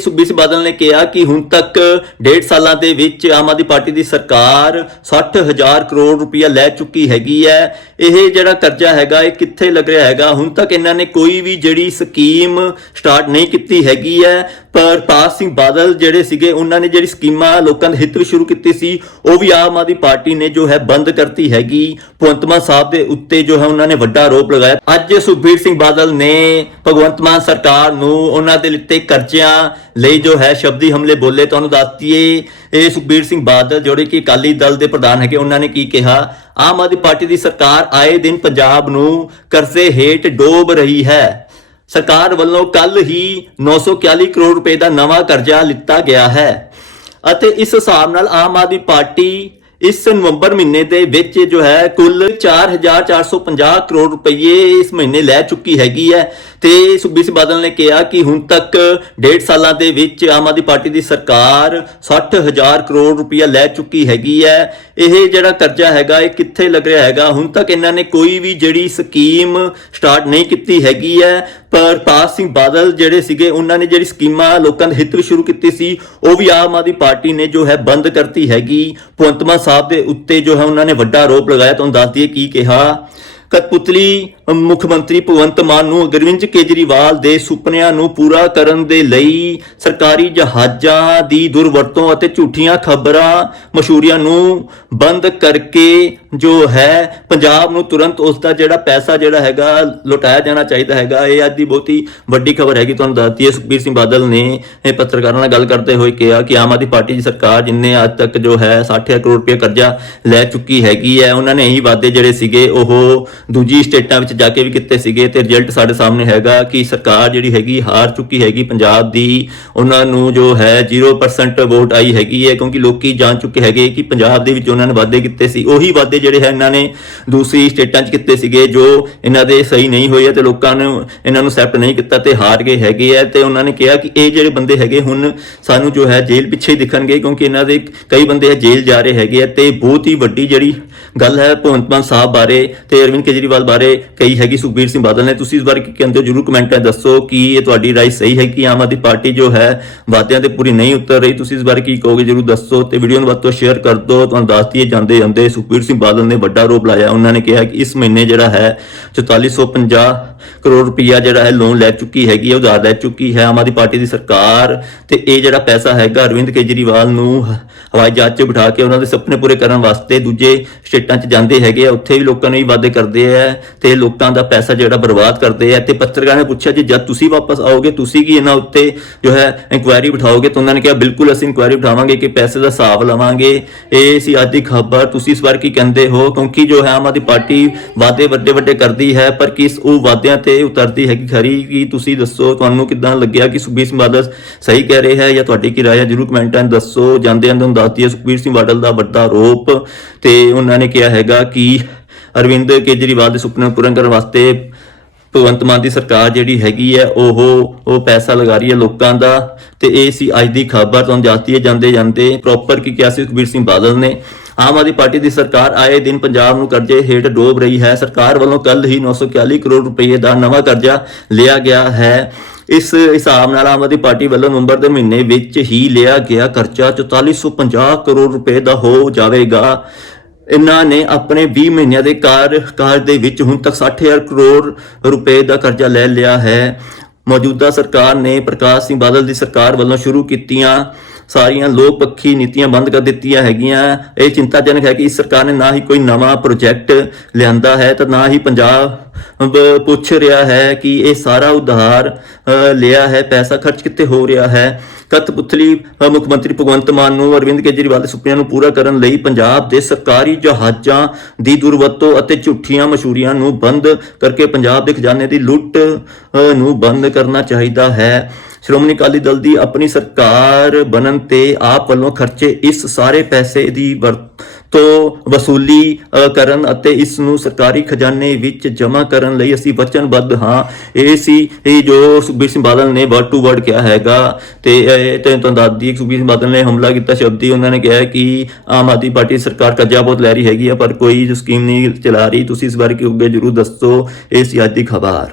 ਸੁਖਬੀਰ ਸਿੰਘ ਬਾਦਲ ਨੇ ਕਿਹਾ ਕਿ ਹੁਣ ਤੱਕ ਡੇਢ ਸਾਲਾਂ ਦੇ ਵਿੱਚ ਆਮ ਆਦਮੀ ਪਾਰਟੀ ਦੀ ਸਰਕਾਰ 60000 ਕਰੋੜ ਰੁਪਇਆ ਲੈ ਚੁੱਕੀ ਹੈਗੀ ਹੈ। ਇਹ ਜਿਹੜਾ ਕਰਜ਼ਾ ਹੈਗਾ, ਇਹ ਕਿੱਥੇ ਲੱਗ ਰਿਹਾ ਹੈਗਾ? ਹੁਣ ਤੱਕ ਇਹਨਾਂ ਨੇ ਕੋਈ ਵੀ ਜਿਹੜੀ ਸਕੀਮ ਸਟਾਰਟ ਨਹੀਂ ਕੀਤੀ ਹੈਗੀ ਹੈ। ਪ੍ਰਤਾਪ ਸਿੰਘ ਬਾਦਲ ਜਿਹੜੇ ਸੀਗੇ, ਉਹਨਾਂ ਨੇ ਜਿਹੜੀ ਸਕੀਮਾਂ ਲੋਕਾਂ ਦੇ ਹਿੱਤ ਵਿੱਚ ਸ਼ੁਰੂ ਕੀਤੀ ਸੀ, ਉਹ ਵੀ ਆਮ ਆਦਮੀ ਪਾਰਟੀ ਨੇ ਜੋ ਹੈ ਬੰਦ ਕਰਤੀ ਹੈਗੀ। ਭਗਵੰਤ ਮਾਨ ਸਾਹਿਬ ਦੇ ਉੱਤੇ ਜੋ ਹੈ ਉਹਨਾਂ ਨੇ ਵੱਡਾ ਆਰੋਪ ਲਗਾਇਆ। ਅੱਜ ਸੁਖਬੀਰ ਸਿੰਘ ਬਾਦਲ ਨੇ ਭਗਵੰਤ ਮਾਨ ਸਰਕਾਰ ਨੂੰ ਉਹਨਾਂ ਦੇ ਲਿੱਤੇ ਕਰਜ਼ਿਆਂ ਲਈ ਜੋ ਹੈ ਸ਼ਬਦੀ ਹਮਲੇ ਬੋਲੇ। ਤੁਹਾਨੂੰ ਦੱਸ ਦਈਏ, ਇਹ ਸੁਖਬੀਰ ਸਿੰਘ ਬਾਦਲ ਜਿਹੜੇ ਕਿ ਅਕਾਲੀ ਦਲ ਦੇ ਪ੍ਰਧਾਨ ਹੈਗੇ, ਉਹਨਾਂ ਨੇ ਕੀ ਕਿਹਾ? ਆਮ ਆਦਮੀ ਪਾਰਟੀ ਦੀ ਸਰਕਾਰ ਆਏ ਦਿਨ ਪੰਜਾਬ ਨੂੰ ਕਰਜ਼ੇ ਹੇਠ ਡੋਬ ਰਹੀ ਹੈ। ਸਰਕਾਰ ਵੱਲੋਂ ਕੱਲ ਹੀ 941 ਕਰੋੜ ਰੁਪਏ ਦਾ ਨਵਾਂ ਕਰਜ਼ਾ ਲਿੱਤਾ ਗਿਆ ਹੈ ਅਤੇ ਇਸ ਹਿਸਾਬ ਨਾਲ ਆਮ ਆਦਮੀ ਪਾਰਟੀ ਇਸ ਨਵੰਬਰ ਮਹੀਨੇ ਦੇ ਵਿੱਚ ਜੋ ਹੈ ਕੁੱਲ 4450 ਕਰੋੜ ਰੁਪਏ ਇਸ ਮਹੀਨੇ ਲੈ ਚੁੱਕੀ ਹੈਗੀ ਹੈ। ਤੇ ਸੁਖਬੀਰ ਸਿੰਘ ਬਾਦਲ ਨੇ ਕਿਹਾ ਕਿ ਹੁਣ ਤੱਕ ਡੇਢ ਸਾਲਾਂ ਦੇ ਵਿੱਚ ਆਮ ਆਦਮੀ ਪਾਰਟੀ ਦੀ ਸਰਕਾਰ 60000 ਕਰੋੜ ਰੁਪਇਆ ਲੈ ਚੁੱਕੀ ਹੈਗੀ ਹੈ। ਇਹ ਜਿਹੜਾ ਕਰਜ਼ਾ ਹੈਗਾ, ਇਹ ਕਿੱਥੇ ਲੱਗ ਰਿਹਾ ਹੈਗਾ? ਹੁਣ ਤੱਕ ਇਹਨਾਂ ਨੇ ਕੋਈ ਵੀ ਜਿਹੜੀ ਸਕੀਮ ਸਟਾਰਟ ਨਹੀਂ ਕੀਤੀ ਹੈਗੀ ਹੈ। ਪਰ ਪ੍ਰਤਾਪ ਸਿੰਘ ਬਾਦਲ ਜਿਹੜੇ ਸੀਗੇ, ਉਹਨਾਂ ਨੇ ਜਿਹੜੀ ਸਕੀਮਾਂ ਲੋਕਾਂ ਦੇ ਹਿੱਤ ਵਿੱਚ ਸ਼ੁਰੂ ਕੀਤੀ ਸੀ, ਉਹ ਵੀ ਆਮ ਆਦਮੀ ਪਾਰਟੀ ਨੇ ਜੋ ਹੈ ਬੰਦ ਕਰਤੀ ਹੈਗੀ। ਭਗਵੰਤ ਮਾਨ ਸਾਹਿਬ ਦੇ ਉੱਤੇ ਜੋ ਹੈ, ਉਹਨਾਂ ਨੇ ਵੱਡਾ ਆਰੋਪ ਲਗਾਇਆ। ਤੁਹਾਨੂੰ ਦੱਸ ਦਈਏ ਕੀ ਕਿਹਾ। ਕਤਪੁਤਲੀ ਮੁੱਖ ਮੰਤਰੀ ਭਗਵੰਤ ਮਾਨ ਨੂੰ ਅਰਵਿੰਦ ਕੇਜਰੀਵਾਲ ਦੇ ਸੁਪਨਿਆਂ ਨੂੰ ਪੂਰਾ ਕਰਨ ਦੇ ਲਈ ਸਰਕਾਰੀ ਜਹਾਜ਼ਾਂ ਦੀ ਦੁਰਵਰਤੋਂ ਅਤੇ ਝੂਠੀਆਂ ਖਬਰਾਂ ਮਸ਼ਹੂਰੀਆਂ ਨੂੰ ਬੰਦ ਕਰਕੇ ਜੋ ਹੈ, ਪੰਜਾਬ ਨੂੰ ਤੁਰੰਤ ਉਸ ਦਾ ਜਿਹੜਾ ਪੈਸਾ ਜਿਹੜਾ ਹੈਗਾ, ਲੁਟਾਇਆ ਜਾਣਾ ਚਾਹੀਦਾ ਹੈਗਾ। ਇਹ ਅੱਜ ਦੀ ਬਹੁਤੀ ਵੱਡੀ ਖਬਰ ਹੈਗੀ, ਤੁਹਾਨੂੰ ਦੱਸਦੀ ਹੈ ਸੁਖਬੀਰ ਸਿੰਘ ਬਾਦਲ ਨੇ ਇਹ ਪੱਤਰਕਾਰਾਂ ਨਾਲ ਗੱਲ ਕਰਦੇ ਹੋਏ ਕਿਹਾ ਕਿ ਆਮ ਆਦਮੀ ਪਾਰਟੀ ਦੀ ਸਰਕਾਰ ਜਿੰਨੇ ਅੱਜ ਤੱਕ ਜੋ ਹੈ 60 ਕਰੋੜ ਰੁਪਏ ਕਰਜ਼ਾ ਲੈ ਚੁੱਕੀ ਹੈਗੀ ਹੈ, ਉਹਨਾਂ ਨੇ ਇਹੀ ਵਾਅਦੇ ਜਿਹੜੇ ਸੀਗੇ, ਉਹ ਦੂਜੀ ਸਟੇਟਾਂ ਵਿੱਚ ਜਾ ਕੇ ਵੀ ਕੀਤੇ ਸੀਗੇ ਤੇ ਰਿਜ਼ਲਟ ਸਾਡੇ ਸਾਹਮਣੇ ਹੈਗਾ ਕਿ ਸਰਕਾਰ ਜਿਹੜੀ ਹੈਗੀ, ਹਾਰ ਚੁੱਕੀ ਹੈਗੀ ਪੰਜਾਬ ਦੀ। ਉਹਨਾਂ ਨੂੰ ਜੋ ਹੈ 0% ਵੋਟ ਆਈ ਹੈਗੀ ਹੈ, ਕਿਉਂਕਿ ਲੋਕੀ ਜਾਣ ਚੁੱਕੇ ਹੈਗੇ ਕਿ ਪੰਜਾਬ ਦੇ ਵਿੱਚ ਉਹਨਾਂ ਨੇ ਵਾਅਦੇ ਕੀਤੇ ਸੀ। ਉਹੀ ਵਾਅਦੇ ਜਿਹੜੇ ਹੈ, ਇਹਨਾਂ ਨੇ ਦੂਸਰੀ ਸਟੇਟਾਂ 'ਚ ਕੀਤੇ ਸੀਗੇ ਜੋ ਇਹਨਾਂ ਦੇ ਸਹੀ ਨਹੀਂ ਹੋਏ ਤੇ ਲੋਕਾਂ ਨੇ ਇਹਨਾਂ ਨੂੰ ਐਕਸੈਪਟ ਨਹੀਂ ਕੀਤਾ ਤੇ ਹਾਰ ਗਏ ਹੈਗੇ ਆ ਤੇ ਉਹਨਾਂ ਨੇ ਕਿਹਾ ਕਿ ਇਹ ਜਿਹੜੇ ਬੰਦੇ ਹੈਗੇ ਹੁਣ ਸਾਨੂੰ ਜੋ ਹੈ ਜੇਲ੍ਹ ਪਿੱਛੇ ਹੀ ਦਿਖਣਗੇ ਕਿਉਂਕਿ ਇਹਨਾਂ ਦੇ ਕਈ ਬੰਦੇ ਜੇਲ੍ਹ ਜਾ ਰਹੇ ਹੈਗੇ ਆ ਤੇ ਬਹੁਤ ਹੀ ਵੱਡੀ ਜਿਹੜੀ ਗੱਲ ਹੈ ਭਗਵੰਤ ਮਾਨ ਸਾਹਿਬ ਬਾਰੇ ਤੇ ਅਰਵਿੰਦ ਕੇਜਰੀਵਾਲ ਬਾਰੇ ਕਈ ਹੈਗੀ ਸੁਖਬੀਰ ਸਿੰਘ ਬਾਦਲ ਨੇ। ਤੁਸੀਂ ਇਸ ਬਾਰੇ ਕੀ ਕਹਿੰਦੇ ਹੋ? ਜਰੂਰ ਕਮੈਂਟਾਂ ਦੱਸੋ ਕਿ ਇਹ ਤੁਹਾਡੀ ਰਾਏ ਸਹੀ ਹੈ ਕਿ ਆਮ ਆਦਮੀ ਪਾਰਟੀ ਜੋ ਹੈ ਵਾਅਦਿਆਂ ਤੇ ਪੂਰੀ ਨਹੀਂ ਉਤਰ ਰਹੀ। ਤੁਸੀਂ ਇਸ ਬਾਰੇ ਕੀ ਕਹੋਗੇ ਜਰੂਰ ਦੱਸੋ ਤੇ ਵੀਡੀਓ ਨੂੰ ਵੱਧ ਤੋਂ ਸ਼ੇਅਰ ਕਰ ਦਿਓ। ਤੁਹਾਨੂੰ ਦੱਸਦੀ ਦਈਏ ਜਾਂਦੇ ਜਾਂਦੇ ਸੁਖਬੀਰ ਸਿੰਘ ਬਾਦਲ ਨੇ ਵੱਡਾ ਆਰੋਪ ਲਾਇਆ ਉਹਨਾਂ ਨੇ ਕਿਹਾ ਕਿ ਇਸ ਮਹੀਨੇ ਜਿਹੜਾ ਹੈ 4450 ਕਰੋੜ ਰੁਪਇਆ ਜਿਹੜਾ ਹੈ ਲੋਨ ਲੈ ਚੁੱਕੀ ਹੈਗੀ ਹੈ, ਉਧਾਰ ਲੈ ਚੁੱਕੀ ਹੈ ਆਮ ਆਦਮੀ ਪਾਰਟੀ ਦੀ ਸਰਕਾਰ ਤੇ ਇਹ ਜਿਹੜਾ ਪੈਸਾ ਹੈਗਾ ਅਰਵਿੰਦ ਕੇਜਰੀਵਾਲ ਨੂੰ ਹਵਾਈ ਜਹਾਜ਼ 'ਚ ਬਿਠਾ ਕੇ ਉਹਨਾਂ ਦੇ ਸੁਪਨੇ ਪੂਰੇ ਕਰਨ ਵਾਸਤੇ ਦੂਜੇ ਸਟੇਟਾਂ 'ਚ ਜਾਂਦੇ ਹੈਗੇ ਆ, ਉੱਥੇ ਵੀ ਲੋਕਾਂ ਨੂੰ ਹੀ ਵਾਅਦੇ ਕਰਦੇ ਆ ਤੇ ਲੋਕਾਂ ਦਾ ਪੈਸਾ ਜਿਹੜਾ ਬਰਬਾਦ ਕਰਦੇ ਆ ਤੇ ਪੱਤਰਕਾਰ ਨੇ ਪੁੱਛਿਆ ਜੀ, ਜਦ ਤੁਸੀਂ ਵਾਪਸ ਆਓਗੇ, ਤੁਸੀਂ ਕੀ ਇਹਨਾਂ ਉੱਤੇ ਜੋ ਹੈ ਇਨਕੁਆਇਰੀ ਬਿਠਾਓਗੇ? ਤਾਂ ਉਹਨਾਂ ਨੇ ਕਿਹਾ, ਬਿਲਕੁਲ ਅਸੀਂ ਇਨਕੁਆਇਰੀ ਬਿਠਾਵਾਂਗੇ ਕਿ ਪੈਸੇ ਦਾ ਹਿਸਾਬ ਲਵਾਂਗੇ। ਇਹ ਸੀ ਅੱਜ ਦੀ ਖਬਰ, ਤੁਸੀਂ ਇਸ ਵਾਰ ਕੀ ਕਹਿੰਦੇ ਹੋ? ਕਿਉਂਕਿ ਜੋ ਹੈ ਆਮ ਆਦਮੀ ਪਾਰਟੀ ਵਾਅਦੇ ਵੱਡੇ ਵੱਡੇ ਕਰਦੀ ਹੈ, ਪਰ ਕਿਸ ਉਹ ਵਾਅਦਿਆਂ ਤੇ ਉਤਰਦੀ ਹੈ ਖਰੀ ਕੀ ਤੁਸੀਂ ਦੱਸੋ, ਤੁਹਾਨੂੰ ਕਿਦਾਂ ਲੱਗਿਆ ਕਿ ਸੁਖਬੀਰ ਸਿੰਘ ਬਾਦਲ ਸਹੀ ਕਹਿ ਰਹੇ ਹੈ ਜਾਂ ਤੁਹਾਡੀ ਕੀ ਰਾਏ ਹੈ? ਜਰੂਰ ਕਮੈਂਟਾਂ ਦੱਸੋ। ਜਾਂਦੇ ਜਾਂਦੇ ਦੱਸਦੀ ਹੈ ਸੁਖਬੀਰ ਸਿੰਘ ਬਾਦਲ ਦਾ ਵੱਡਾ ਆਰੋਪ ਤੇ ਉਹਨਾਂ ਨੇ ਕਿਹਾ ਹੈਗਾ ਕਿ ਅਰਵਿੰਦ ਕੇਜਰੀਵਾਲ ਦੇ ਸੁਪਨੇ ਪੂਰਨ ਕਰਨ ਵਾਸਤੇ ਭਗਵੰਤ ਮਾਨ ਦੀ ਸਰਕਾਰ ਜਿਹੜੀ ਹੈਗੀ ਹੈ, ਉਹ ਉਹ ਪੈਸਾ ਲਗਾ ਰਹੀ ਹੈ ਲੋਕਾਂ ਦਾ ਤੇ ਇਹ ਸੀ ਅੱਜ ਦੀ ਖਬਰ। ਤੁਹਾਨੂੰ ਦੱਸਦੀ ਹੈ ਜਾਂਦੇ ਜਾਂਦੇ ਪ੍ਰੋਪਰ ਕੀ ਕਿਹਾ ਸੀ ਸੁਖਬੀਰ ਸਿੰਘ ਬਾਦਲ ਨੇ। ਆਮ ਆਦਮੀ ਪਾਰਟੀ ਦੀ ਸਰਕਾਰ ਆਏ ਦਿਨ ਪੰਜਾਬ ਨੂੰ ਕਰਜ਼ੇ ਹੇਠ ਡੋਬ ਰਹੀ ਹੈ। ਸਰਕਾਰ ਵੱਲੋਂ ਕੱਲ ਹੀ 941 ਕਰੋੜ ਰੁਪਏ ਦਾ ਨਵਾਂ ਕਰਜ਼ਾ ਲਿਆ ਗਿਆ ਹੈ। ਇਸ ਹਿਸਾਬ ਨਾਲ ਆਮ ਆਦਮੀ ਪਾਰਟੀ ਵੱਲੋਂ ਨਵੰਬਰ ਦੇ ਮਹੀਨੇ ਵਿੱਚ ਹੀ ਲਿਆ ਗਿਆ ਕਰਜ਼ਾ 4450 ਕਰੋੜ ਰੁਪਏ ਦਾ ਹੋ ਜਾਵੇਗਾ। ਇਹਨਾਂ ਨੇ ਆਪਣੇ 20 ਮਹੀਨਿਆਂ ਦੇ ਕਾਰਜਕਾਲ ਦੇ ਵਿੱਚ ਹੁਣ ਤੱਕ 60000 ਕਰੋੜ ਰੁਪਏ ਦਾ ਕਰਜ਼ਾ ਲੈ ਲਿਆ ਹੈ। ਮੌਜੂਦਾ ਸਰਕਾਰ ਨੇ ਪ੍ਰਕਾਸ਼ ਸਿੰਘ ਬਾਦਲ ਦੀ ਸਰਕਾਰ ਵੱਲੋਂ ਸ਼ੁਰੂ ਕੀਤੀਆਂ ਸਾਰੀਆਂ ਲੋਕ ਪੱਖੀ ਨੀਤੀਆਂ ਬੰਦ ਕਰ ਦਿੱਤੀਆਂ ਹੈਗੀਆਂ। ਇਹ ਚਿੰਤਾਜਨਕ ਹੈ ਕਿ ਇਸ ਸਰਕਾਰ ਨੇ ਨਾ ਹੀ ਕੋਈ ਨਵਾਂ ਪ੍ਰੋਜੈਕਟ ਲਿਆਂਦਾ ਹੈ ਤੇ ਨਾ ਹੀ ਪੰਜਾਬ ਪੁੱਛ ਰਿਹਾ ਹੈ ਕਿ ਇਹ ਸਾਰਾ ਉਧਾਰ ਲਿਆ ਹੈ ਪੈਸਾ ਖਰਚ ਕਿੱਥੇ ਹੋ ਰਿਹਾ ਹੈ। ਕਤਪੁਤਲੀ ਅ, ਮੁੱਖ ਮੰਤਰੀ ਭਗਵੰਤ ਮਾਨ ਨੂੰ ਅਰਵਿੰਦ ਕੇਜਰੀਵਾਲ ਦੇ ਸੁਪਨਿਆਂ ਨੂੰ ਪੂਰਾ ਕਰਨ ਲਈ ਪੰਜਾਬ ਦੇ ਸਰਕਾਰੀ ਜਹਾਜ਼ਾਂ ਦੀ ਦੁਰਵਰਤੋਂ ਅਤੇ ਝੂਠੀਆਂ ਮਸ਼ਹੂਰੀਆਂ ਨੂੰ ਬੰਦ ਕਰਕੇ ਪੰਜਾਬ ਦੇ ਖਜ਼ਾਨੇ ਦੀ ਲੁੱਟ ਨੂੰ ਬੰਦ ਕਰਨਾ ਚਾਹੀਦਾ ਹੈ। ਸ਼੍ਰੋਮਣੀ ਅਕਾਲੀ ਦਲ ਦੀ ਆਪਣੀ ਸਰਕਾਰ ਬਣਨ ਤੇ ਆਪ ਵੱਲੋਂ ਖਰਚੇ ਇਸ ਸਾਰੇ ਪੈਸੇ ਦੀ ਵਰਤੋਂ ਵਸੂਲੀ ਕਰਨ ਅਤੇ ਇਸ ਨੂੰ ਸਰਕਾਰੀ ਖਜ਼ਾਨੇ ਵਿੱਚ ਜਮ੍ਹਾਂ ਕਰਨ ਲਈ ਅਸੀਂ ਵਚਨਬੱਧ ਹਾਂ। ਇਹ ਸੀ, ਇਹ ਜੋ ਸੁਖਬੀਰ ਸਿੰਘ ਬਾਦਲ ਨੇ ਵਰਡ ਟੂ ਵਰਡ ਕਿਹਾ ਹੈਗਾ ਤੇ ਇਹ ਤੇ ਤੁਹਾਨੂੰ ਦੱਸਦੀ ਸੁਖਬੀਰ ਸਿੰਘ ਬਾਦਲ ਨੇ ਹਮਲਾ ਕੀਤਾ ਸ਼ਬਦੀ ਉਹਨਾਂ ਨੇ ਕਿਹਾ ਕਿ ਆਮ ਆਦਮੀ ਪਾਰਟੀ ਸਰਕਾਰ ਕਰਜ਼ਾ ਬਹੁਤ ਲੈ ਰਹੀ ਹੈਗੀ ਆ, ਪਰ ਕੋਈ ਸਕੀਮ ਨਹੀਂ ਚਲਾ ਰਹੀ। ਤੁਸੀਂ ਇਸ ਬਾਰੇ ਕੀ ਹੋਗੇ ਜਰੂਰ ਦੱਸੋ। ਇਹ ਸੀ ਅੱਜ ਦੀ ਖਬਰ।